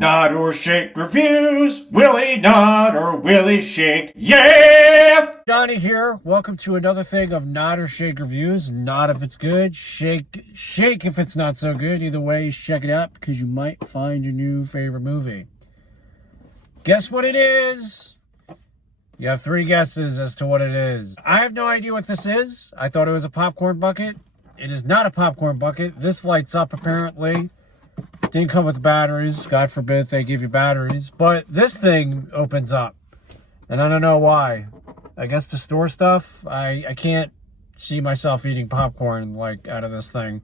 Nod or shake reviews, Willie nod or Willie shake, yeah! Johnny here. Welcome to another thing of Nod or Shake reviews. Nod if it's good, shake if it's not so good. Either way, check it out because you might find your new favorite movie. Guess what it is? You have 3 guesses as to what it is. I have no idea what this is. I thought it was a popcorn bucket. It is not a popcorn bucket. This lights up apparently. Didn't come with batteries. God forbid they give you batteries. But this thing opens up. And I don't know why. I guess to store stuff. I can't see myself eating popcorn like out of this thing.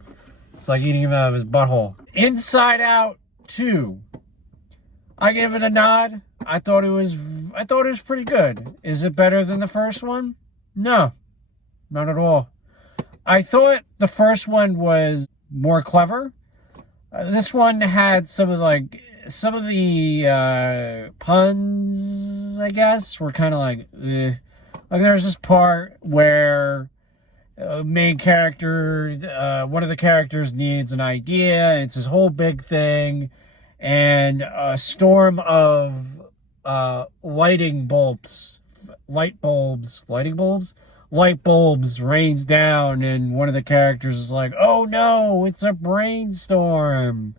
It's like eating him out of his butthole. Inside Out 2. I gave it a nod. I thought it was pretty good. Is it better than the first one? No. Not at all. I thought the first one was more clever. This one had some of the puns, I guess, were kind of like, eh. Like there's this part where main character, one of the characters needs an idea. It's this whole big thing, and a storm of light bulbs rains down, and one of the characters is like, oh no, it's a brainstorm.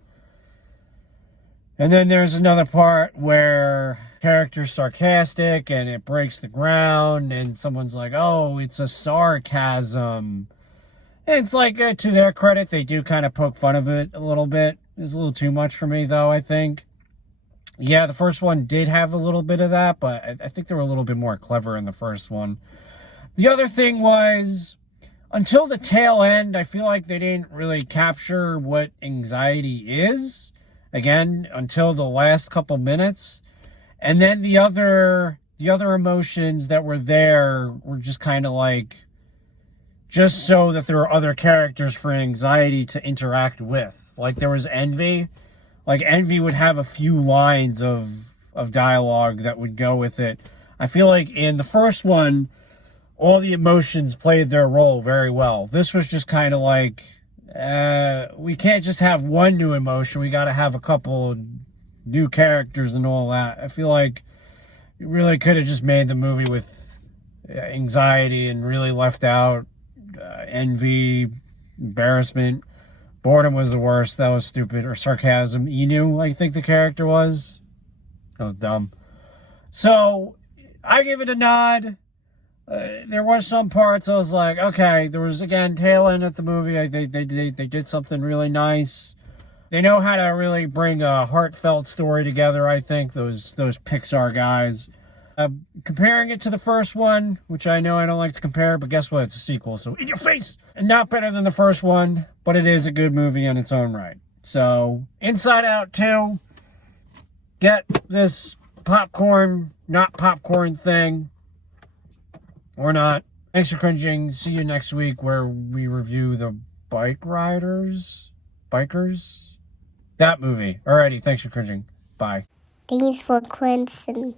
And then there's another part where character's sarcastic and it breaks the ground, and someone's like, oh, it's a sarcasm. And it's like, to their credit, they do kind of poke fun of it a little bit. It's a little too much for me, though, I think. Yeah, the first one did have a little bit of that, but I think they were a little bit more clever in the first one. The other thing was, until the tail end, I feel like they didn't really capture what anxiety is. Again, until the last couple minutes. And then the other emotions that were there were just kind of like, just so that there are other characters for anxiety to interact with. Like there was envy. Like envy would have a few lines of dialogue that would go with it. I feel like in the first one, all the emotions played their role very well. This was just kind of like, we can't just have one new emotion. We got to have a couple new characters and all that. I feel like you really could have just made the movie with anxiety and really left out envy, embarrassment. Boredom was the worst. That was stupid. Or sarcasm. You knew, I think the character was. That was dumb. So, I give it a nod. There were some parts I was like, okay, there was, again, tail end at the movie. They did something really nice. They know how to really bring a heartfelt story together, I think, those Pixar guys. Comparing it to the first one, which I know I don't like to compare, but guess what? It's a sequel, so in your face! And not better than the first one, but it is a good movie in its own right. So, Inside Out 2, get this popcorn, not popcorn thing. Or not. Thanks for cringing. See you next week where we review the Bikers? That movie. Alrighty, thanks for cringing. Bye. Thanks for cringing.